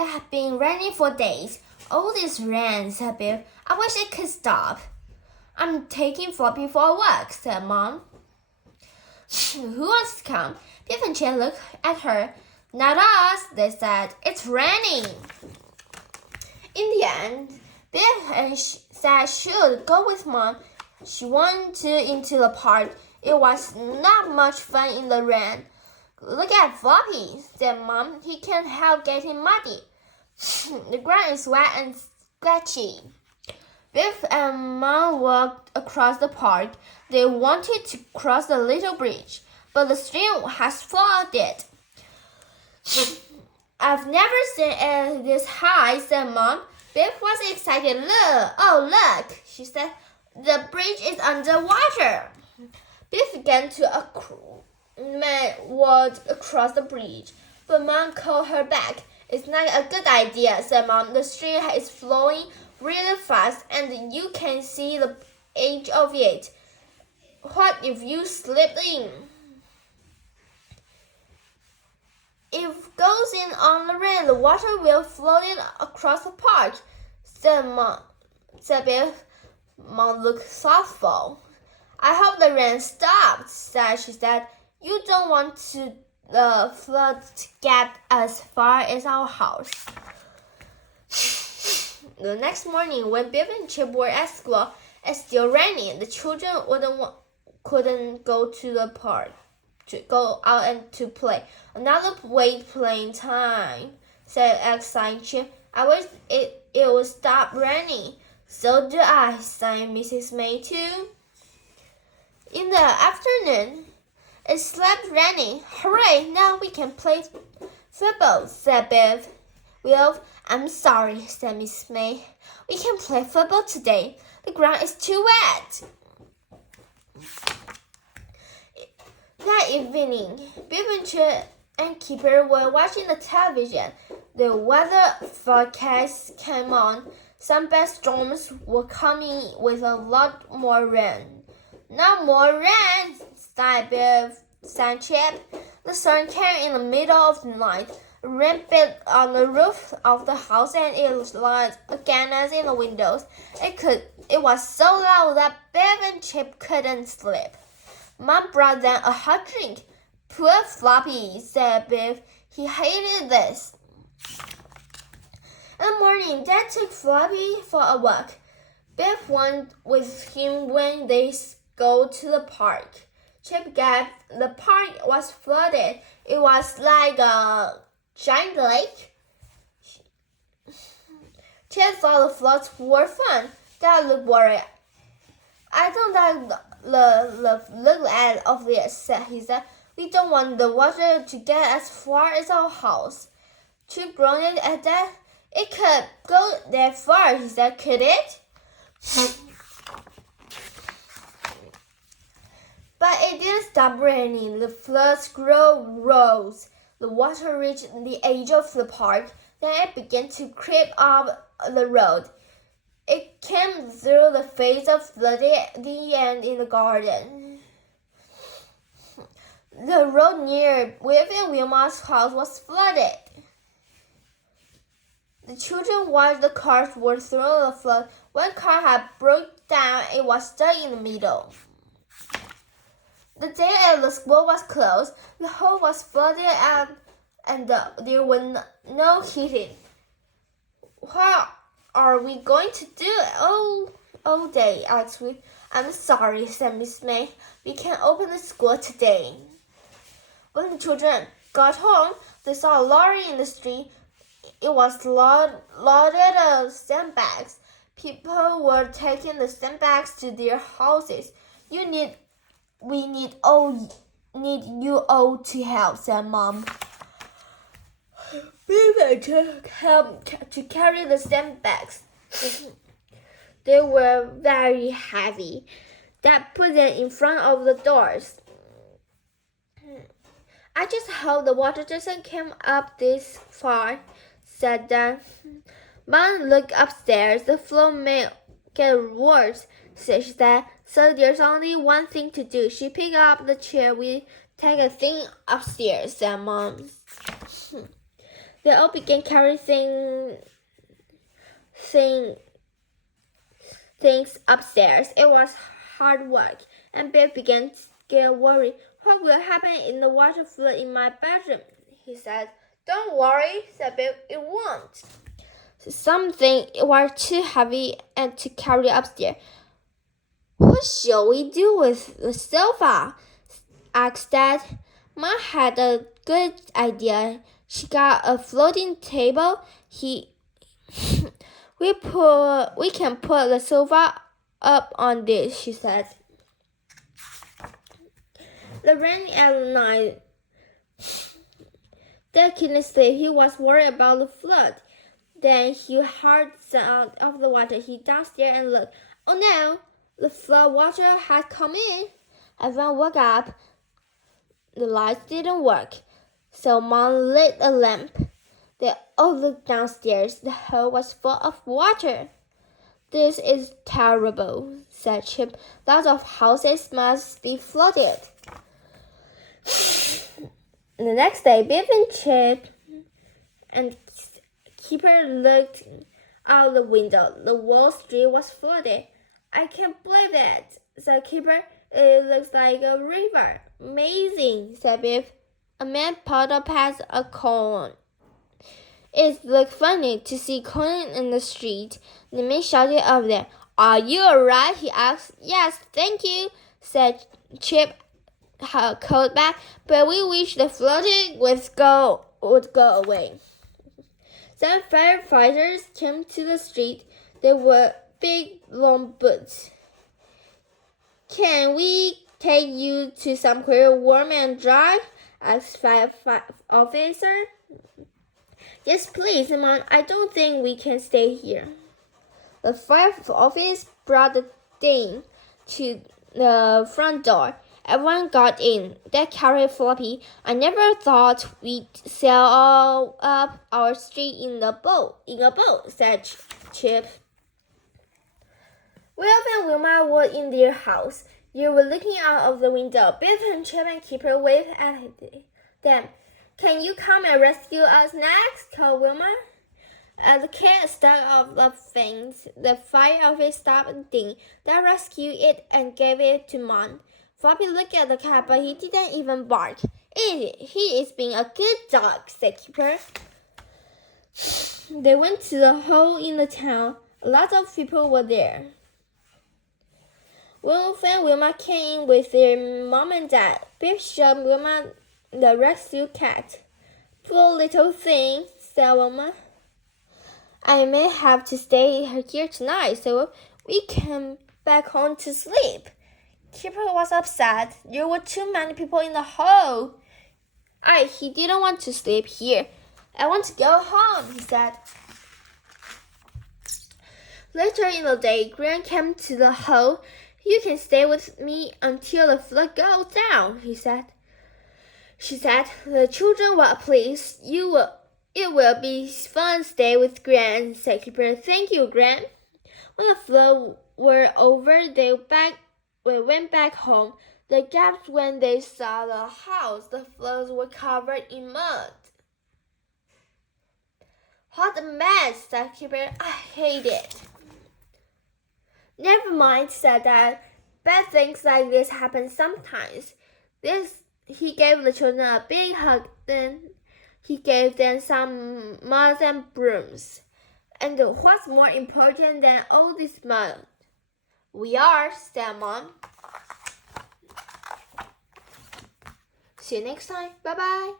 It had been raining for days. All this rain, said Biff. I wish it could stop. I'm taking Floppy for a walk, said Mom. Who wants to come? Biff and Chip looked at her. Not us, they said. It's raining. In the end, Biff said she would go with Mom. She went into the park. It was not much fun in the rain. Look at Floppy, said Mom. He can't help getting muddy. The ground is wet and sketchy. Biff and Mom walked across the park. They wanted to cross the little bridge, but the stream has flooded. I've never seen it this high, said Mom. Biff was excited. Look, she said. The bridge is underwater. Biff began to walk across the bridge, but Mom called her back. It's not a good idea, said Mom. The stream is flowing really fast, and you can see the edge of it. What if you slip in? If it goes in on the rain, the water will float across the park, said Biff. Mom looked thoughtful. I hope the rain stops, she said. You don't want the flood to get as far as our house. The next morning, when Biff and Chip were at school, it's still raining. The children couldn't go to the park to go out and to play. Another wait playing time, said excited Chip. I wish it would stop raining. So do I, sighed Mrs. May too. In the afternoon, it stopped raining. Hooray, now we can play football, said Biff. Well, I'm sorry, said Miss May. We can play football today. The ground is too wet. That evening, Biff and Chip and Keeper were watching the television. The weather forecast came on. Some bad storms were coming with a lot more rain. No more rain, sighed Biff, said Chip. The sun came in the middle of the night. Rain beat on the roof of the house and it light again as in the windows. It was so loud that Biff and Chip couldn't sleep. Mom brought them a hot drink. Poor Floppy, said Biff. He hated this. In the morning, Dad took Floppy for a walk. Biff went with him when they go to the park. Chip gasped. The park was flooded. It was like a giant lake. Chip thought the floods were fun. Dad looked worried. I don't like the look of this, he said. We don't want the water to get as far as our house. Chip groaned at that. It could go that far, he said. Could it? But it didn't stop raining. The floods rose. The water reached the edge of the park. Then it began to creep up the road. It came through the face of the end in the garden. The road near Biff and Wilma's house was flooded. The children watched the cars were through the flood. One car had broke down. It was stuck in the middle. The day the school was closed, the hall was flooded and there was no heating. What are we going to do all day? asked Ruth. I'm sorry, said Miss May. We can't open the school today. When the children got home, they saw a lorry in the street. It was loaded of sandbags. People were taking the sandbags to their houses. We need you all to help, said Mom. We went to help to carry the sandbags. They were very heavy. Dad put them in front of the doors. I just hope the water doesn't come up this far, said Dad. Mom looked upstairs. The floor may get worse, she said. So there's only one thing to do. She picked up the chair. We take a thing upstairs, said Mom. They all began carrying things upstairs. It was hard work, and Bill began to get worried. What will happen if the water flood in my bedroom? He said. Don't worry, said Bill. It won't. Something was too heavy and to carry upstairs. What shall we do with the sofa? Asked Dad. Mom had a good idea. She got a floating table. We can put the sofa up on this, she said. The rain at night. Dad couldn't sleep. He was worried about the flood. Then he heard the sound of the water. He downstairs and looked. Oh no! The flood water had come in. Everyone woke up. The lights didn't work, so Mom lit a lamp. They all looked downstairs. The hole was full of water. This is terrible, said Chip. Lots of houses must be flooded. The next day, Biff and Chip and Keeper looked out the window. The whole street was flooded. I can't believe it, said Keeper. It looks like a river. Amazing, said Biff. A man pulled past a corn. It looked funny to see corn in the street. The man shouted over there. Are you alright? He asked. Yes, thank you, said Chip. Called back, but we wish the flooding would go away. Some firefighters came to the street. They were big, long boots. Can we take you to somewhere warm and dry? Asked fire officer. Yes, please, Mom. I don't think we can stay here. The fire officer brought the thing to the front door. Everyone got in. They carried Floppy. I never thought we'd sail all up our street in a boat, said Chip. Wilf and Wilma were in their house. They were looking out of the window. Biff and Chip and Keeper waved at them. Can you come and rescue us next? Called Wilma. As the cat stuck off the fence, the fire officer stopped the thing. They rescued it and gave it to Mom. Floppy looked at the cat, but he didn't even bark. He is being a good dog, said Keeper. They went to the hole in the town. A lot of people were there. Wilf and Wilma came in with their mom and dad. Biff showed Wilma the rescued cat. Poor little thing, said Wilma. I may have to stay here tonight, so we came back home to sleep. Keeper was upset. There were too many people in the hole. He didn't want to sleep here. I want to go home, he said. Later in the day, Gran came to the hole. You can stay with me until the flood goes down, he said. She said, the children were pleased. It will be fun to stay with Gran, said Keeper. Thank you, Gran. When the flood were over, they went back home. They gasped when they saw the house. The floors were covered in mud. What a mess, said Keeper. I hate it. Never mind, said Dad. Bad things like this happen sometimes. He gave the children a big hug. Then he gave them some mud and brooms. And what's more important than all this mud? We are, said Mom. See you next time. Bye-bye.